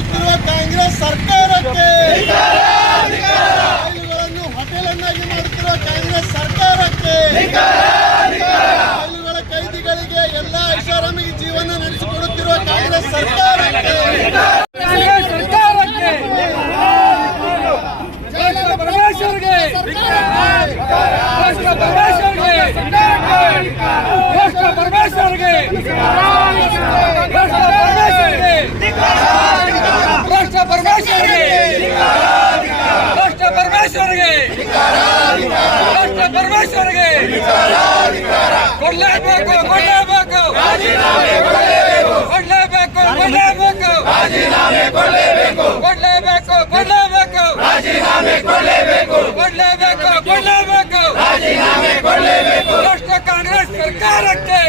ಮಾಡುತ್ತಿರುವ ಕಾಂಗ್ರೆಸ್ ಸರ್ಕಾರಕ್ಕೆ. ರೈಲುಗಳನ್ನು ಹೋಟೆಲನ್ನಾಗಿ ಮಾಡುತ್ತಿರುವ ಕಾಂಗ್ರೆಸ್ ಸರ್ಕಾರಕ್ಕೆ. ರೈಲುಗಳ ಕೈದಿಗಳಿಗೆ ಎಲ್ಲ ಐಷಾರಾಮಿಗೆ ಜೀವನ ನಡೆಸಿಕೊಡುತ್ತಿರುವ ಕಾಂಗ್ರೆಸ್ ಸರ್ಕಾರಕ್ಕೆ. ಪರಮೇಶ್ವರ್ಗೆ ಪರಮೇಶ್ವರ್ಗೆ ಪರಮೇಶ್ವರಿಗೆ ಕೊಡ್ಲೇಬೇಕು ಕೊಡ್ಲೇಬೇಕು ಕೊಡ್ಲೇಬೇಕು ಕೊಡ್ಲೇಬೇಕು ಕೊಡ್ಲೇಬೇಕು ಕೊಡ್ಲೇಬೇಕು ಕೊಡ್ಲೇಬೇಕು ಕೊಡ್ಲೇಬೇಕು ರಾಷ್ಟ್ರ ಕಾಂಗ್ರೆಸ್ ಸರ್ಕಾರಕ್ಕೆ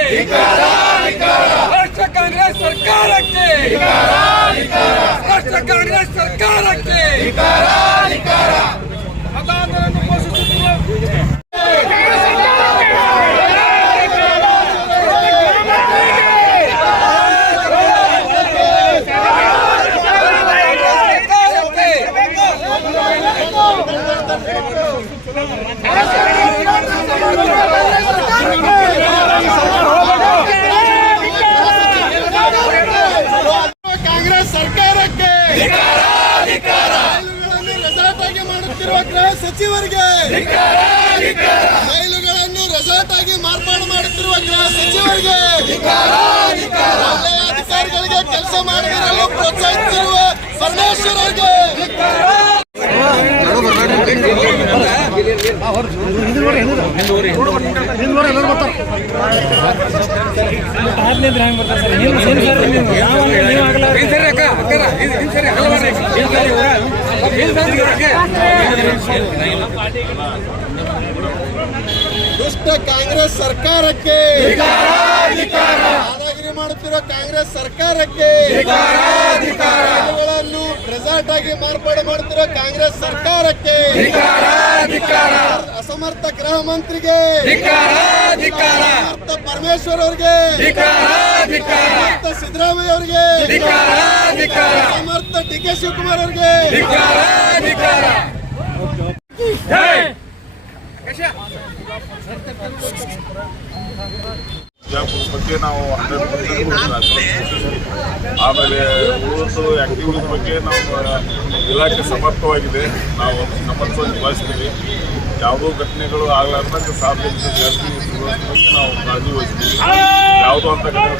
ರಾಷ್ಟ್ರ ಕಾಂಗ್ರೆಸ್ ಸರ್ಕಾರಕ್ಕೆ ಕಾಂಗ್ರೆಸ್ ಸರ್ಕಾರಕ್ಕೆ ರೆಸಾರ್ಟ್ ಆಗಿ ಮಾಡುತ್ತಿರುವ ಗೃಹ ಸಚಿವರಿಗೆ ರೈಲುಗಳನ್ನು ರೆಸಾರ್ಟ್ ಆಗಿ ಮಾರ್ಪಾಡು ಮಾಡುತ್ತಿರುವ ಗೃಹ ಸಚಿವರಿಗೆ ದುಷ್ಟ ಕಾಂಗ್ರೆಸ್ ಸರ್ಕಾರಕ್ಕೆ. ದಾದಾಗಿರಿ ಮಾಡುತ್ತಿರೋ ಕಾಂಗ್ರೆಸ್ ಸರ್ಕಾರಕ್ಕೆ. ಆಗಿ ಮಾರ್ಪಾಡು ಮಾಡುತ್ತಿರೋ ಕಾಂಗ್ರೆಸ್ ಸರ್ಕಾರಕ್ಕೆ. ಅಸಮರ್ಥ ಗೃಹ ಮಂತ್ರಿಗೆ. ಅಸಮರ್ಥ ಪರಮೇಶ್ವರ್ ಅವರಿಗೆ ಅಸಮರ್ಥ ಸಿದ್ದರಾಮಯ್ಯ ಅವರಿಗೆ ಅಸಮರ್ಥ ಡಿ ಕೆ ಶಿವಕುಮಾರ್ ಅವರಿಗೆ ಬಿಜಾಪುರ ಬಗ್ಗೆ ನಾವು ಹಂಡ್ರೆಡ್ ಆಮೇಲೆ ಉಳಿದು ಆಕ್ಟಿವಿಟೀಸ್ ಬಗ್ಗೆ ನಾವು ಇಲಾಖೆ ಸಮರ್ಥವಾಗಿದೆ. ನಾವು ಸಮರ್ಥವಾಗಿ ನಿಭಾಯಿಸ್ತೀವಿ ಯಾವುದೋ ಘಟನೆಗಳು ಆಗಲಾರ್ದಂಗೆ ಸಾರ್ವಜನಿಕ ಜಾಸ್ತಿ ನಾವು ಕಾಳಜಿ ವಹಿಸ್ತೀವಿ. ಯಾವುದೋ ಅಂತ ನಾವು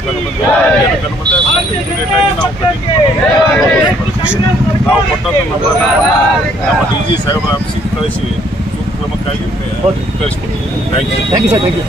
ನಾವು ನಂಬರ್ ನಮ್ಮ ಡಿ ಜಿ ಸಾಹೇಬರ ಆಫೀಸಿಗೆ ಕಳಿಸಿ. ಸೂಕ್ತ ಕ್ರಮಕ್ಕಾಗಿ ಕಳಿಸ್ಕೊಡ್ತೀವಿ ಥ್ಯಾಂಕ್ ಯು